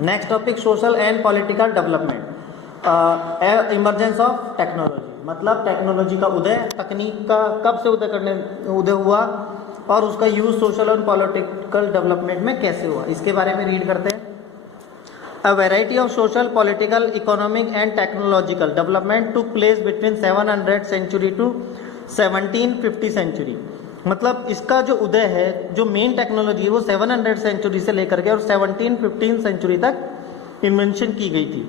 Next topic social and political development, emergence of technology, मतलब technology का उदय, तकनीक का कब से उदय हुआ और उसका यूज़ सोशल और पॉलिटिकल डेवलपमेंट में कैसे हुआ, इसके बारे में रीड करते हैं। A variety of social, political, economic and technological development took place between 700 century to 1750 century। मतलब इसका जो उदय है, जो मेन टेक्नोलॉजी है वो 700 सेंचुरी से लेकर के और 1715 सेंचुरी तक इन्वेंशन की गई थी।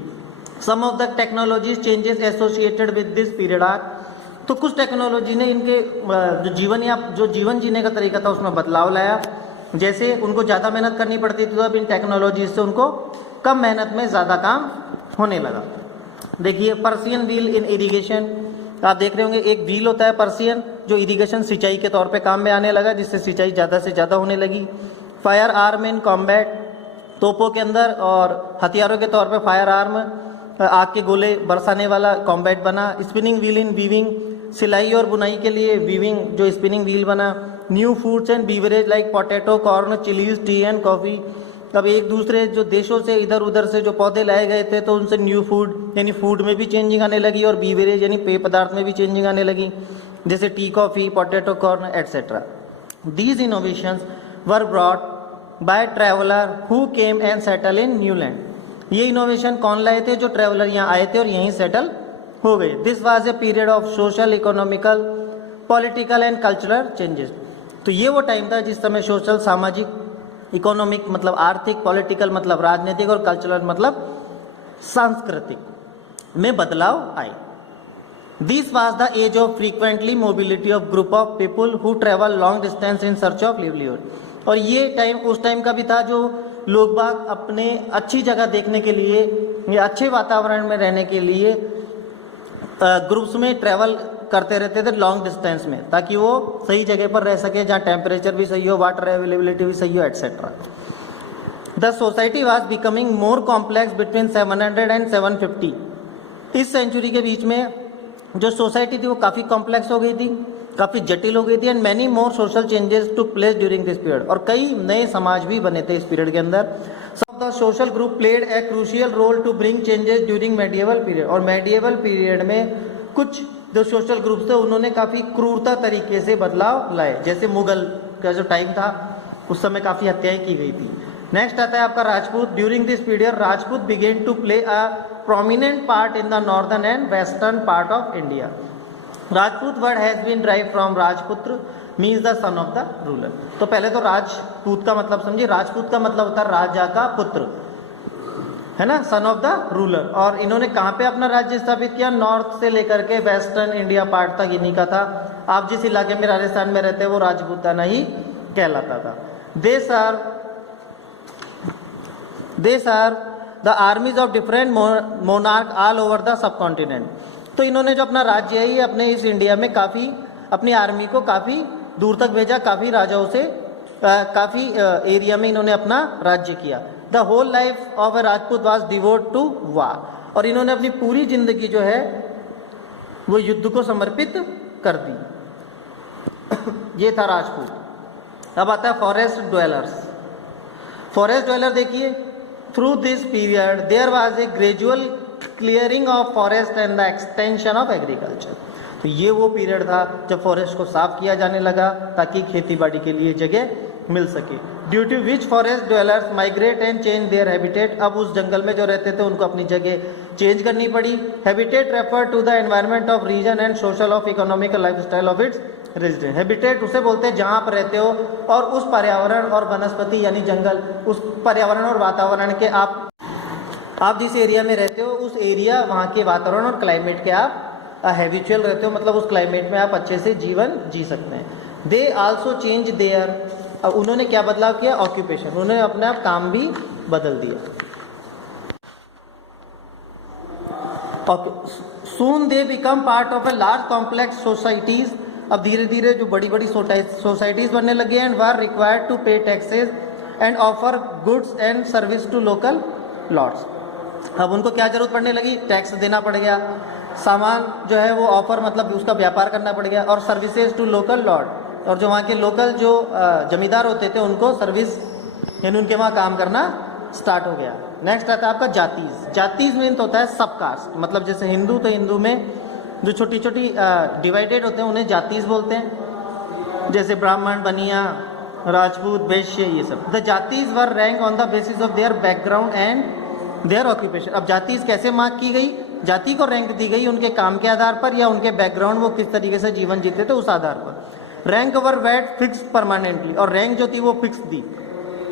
Some of the technologies changes associated with this period are, तो कुछ टेक्नोलॉजी ने इनके जो जीवन जीने का तरीका था उसमें बदलाव लाया। जैसे उनको ज़्यादा मेहनत करनी पड़ती थी, तो अब इन टेक्नोलॉजी से उनको कम मेहनत में ज़्यादा काम होने लगा। देखिए पर्सियन व्हील इन इरिगेशन, आप देख रहे होंगे एक व्हील होता है पर्सियन जो इरिगेशन सिंचाई के तौर पे काम में आने लगा, जिससे सिंचाई ज़्यादा से ज़्यादा होने लगी। फायर आर्म इन कॉम्बैट, तोपों के अंदर और हथियारों के तौर पे फायर आर्म, आग के गोले बरसाने वाला कॉम्बैट बना। स्पिनिंग व्हील इन वीविंग, सिलाई और बुनाई के लिए वीविंग जो स्पिनिंग व्हील बना। New foods and beverage like potato, corn, chillies, T and coffee, अब एक दूसरे जो देशों से इधर उधर से जो पौधे लाए गए थे तो उनसे न्यू फूड यानी फूड में भी चेंजिंग आने लगी और बीवरेज यानी पेय पदार्थ में भी चेंजिंग आने लगी, जैसे T, coffee, potato, corn etcetera. These innovations were brought by traveller who came and settle in new land. ये इनोवेशन कौन लाए थे? जो ट्रैवलर यहाँ आए थे और यहीं सेटल हो गए। This was a period of social, economical, political and cultural changes. तो ये वो टाइम था जिस समय सोशल, सामाजिक, इकोनॉमिक मतलब आर्थिक, पॉलिटिकल मतलब राजनीतिक और कल्चरल मतलब सांस्कृतिक में बदलाव आए। This was the age of frequently mobility of group of people who travel long distance in search of livelihood. और ये टाइम उस टाइम का भी था जो लोग बाग अपने अच्छी जगह देखने के लिए या अच्छे वातावरण में रहने के लिए ग्रुप्स में ट्रेवल करते रहते थे लॉन्ग डिस्टेंस में, ताकि वो सही जगह पर रह सके जहाँ टेम्परेचर भी सही हो, वाटर अवेलेबिलिटी भी सही हो etcetera. The society was becoming more complex between 700 and 750। इस सेंचुरी के बीच में जो सोसाइटी थी वो काफ़ी कॉम्प्लेक्स हो गई थी, काफ़ी जटिल हो गई थी। And many more social changes took place during this period, और कई नए समाज भी बने थे इस पीरियड के अंदर। Some of the social group played a crucial role to bring changes during medieval period. और मेडिएवल पीरियड में कुछ जो सोशल ग्रुप्स थे उन्होंने काफ़ी क्रूरता तरीके से बदलाव लाए, जैसे मुगल का जो टाइम था उस समय काफ़ी हत्याएं की गई थी। नेक्स्ट आता है आपका Rajput. During this period Rajput began to play a prominent part in the northern and western part of India. Rajput word has been drive from Rajputra means the son of the ruler. तो पहले तो राजपूत का मतलब समझिए, राजपूत का मतलब होता है राजा का पुत्र, है ना, सन ऑफ द रूलर। और इन्होंने कहाँ पे अपना राज्य स्थापित किया? नॉर्थ से लेकर के वेस्टर्न इंडिया पार्ट तक इन्हीं का था। आप जिस इलाके में राजस्थान में रहते हैं वो राजपूताना ही कहलाता था। देश are the armies of different monarch all over the subcontinent. तो इन्होंने जो अपना राज्य है अपने इस इंडिया में काफ़ी अपनी आर्मी को काफ़ी दूर तक भेजा, काफ़ी राजाओं से काफ़ी एरिया में इन्होंने अपना राज्य किया। The whole life of a Rajput was devote to war. और इन्होंने अपनी पूरी जिंदगी जो है वो युद्ध को समर्पित कर दी। ये था राजपूत। अब आता है फॉरेस्ट ड्वेलर्स। फॉरेस्ट ड्वेलर देखिए, through this period there was a gradual clearing of forest and the extension of agriculture. तो ये वो पीरियड था जब फॉरेस्ट को साफ किया जाने लगा ताकि खेती बाड़ी के लिए जगह मिल सके। Due to which forest dwellers migrate and change their habitat. अब उस जंगल में जो रहते थे उनको अपनी जगह चेंज करनी पड़ी। Habitat refer to the environment of region and social of economical life style of its resident. Habitat उसे बोलते हैं जहाँ पर रहते हो और उस पर्यावरण और वनस्पति यानी जंगल, उस पर्यावरण और वातावरण के आप जिस एरिया में रहते हो उस एरिया, वहाँ के वातावरण और क्लाइमेट के आप हैबिचुअल रहते हो, मतलब उस क्लाइमेट में आप अच्छे से जीवन जी सकते हैं। They also change their. अब उन्होंने क्या बदलाव किया? ऑक्यूपेशन, उन्होंने अपना काम भी बदल दिया। Soon they become part of a large complex societies. अब धीरे धीरे जो बड़ी बड़ी सोसाइटीज बनने लगे and were required to pay taxes and offer goods and service to local lords. अब उनको क्या जरूरत पड़ने लगी? टैक्स देना पड़ गया, सामान जो है वो ऑफर मतलब उसका व्यापार करना पड़ गया, और सर्विसेज टू लोकल लॉर्ड, और जो वहाँ के लोकल जो जमींदार होते थे उनको सर्विस यानी उनके वहाँ काम करना स्टार्ट हो गया। नेक्स्ट आता है आपका जातीज। जातीज मीन्स होता है सब कास्ट, मतलब जैसे हिंदू तो हिंदू में जो छोटी छोटी डिवाइडेड होते हैं उन्हें जातीज बोलते हैं, जैसे ब्राह्मण, बनिया, राजपूत, वैश्य, ये सब। The jatis were rank on the basis of their background and their occupation. अब जातीज कैसे मार्क की गई? जाति को रैंक दी गई उनके काम के आधार पर या उनके बैकग्राउंड, वो किस तरीके से जीवन जीते थे उस आधार पर। Rank were wait fix permanently, और रैंक जो थी वो फिक्स थी।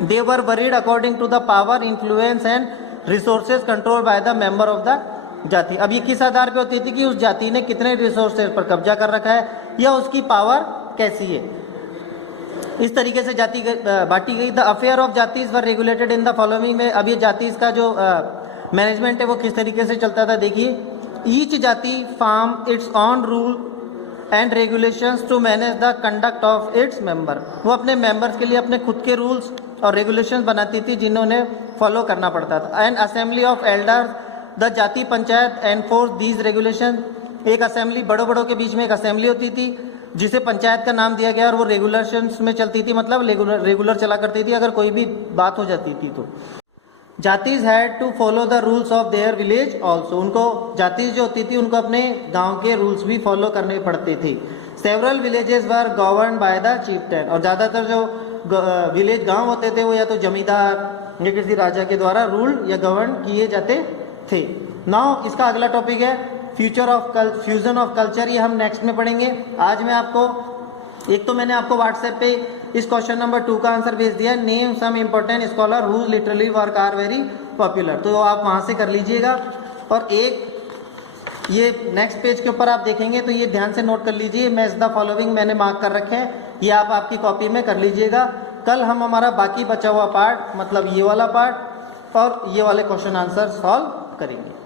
They were varied according to the power, influence and resources control by the member of the jati. अब ये किस आधार पे होती थी कि उस जाति ने कितने रिसोर्सेज पर कब्जा कर रखा है या उसकी पावर कैसी है, इस तरीके से जाति बांटी गई। The affair of जातीज were regulated in the following में। अब ये जातीज का जो मैनेजमेंट है वो किस तरीके से चलता था, देखिए। Each jati form its own rule and regulations to manage the conduct of its member. वो अपने मेंबर्स के लिए अपने खुद के रूल्स और रेगुलेशंस बनाती थी जिन्होंने फॉलो करना पड़ता था। And assembly of elders the जाति पंचायत एनफोर्स दीज रेगुलेशन। एक असेंबली, बड़ों बड़ों के बीच में एक असेंबली होती थी जिसे पंचायत का नाम दिया गया, और वो रेगुलेशंस में चलती थी, मतलब रेगुलर चला करती थी अगर कोई भी बात हो जाती थी तो। Jatis had to follow the rules of their village also. उनको जातीज जो होती थी उनको अपने गांव के रूल्स भी फॉलो करने पड़ते थे। Several villages were govern by the Chieftain. और ज़्यादातर जो विलेज गांव होते थे वो या तो जमींदार या किसी राजा के द्वारा रूल या गवर्न किए जाते थे। नाउ इसका अगला टॉपिक है फ्यूजन ऑफ कल्चर। ये हम नेक्स्ट में पढ़ेंगे। आज मैं आपको, एक तो मैंने आपको व्हाट्सएप पे इस क्वेश्चन नंबर 2 का आंसर भेज दिया, name some important scholar whose literary work are very popular, तो आप वहाँ से कर लीजिएगा। और एक ये नेक्स्ट पेज के ऊपर आप देखेंगे तो ये ध्यान से नोट कर लीजिए, मैच द फॉलोइंग मैंने मार्क कर रखे हैं, ये आप आपकी कॉपी में कर लीजिएगा। कल हम हमारा बाकी बचा हुआ पार्ट, मतलब ये वाला पार्ट और ये वाले क्वेश्चन आंसर सॉल्व करेंगे।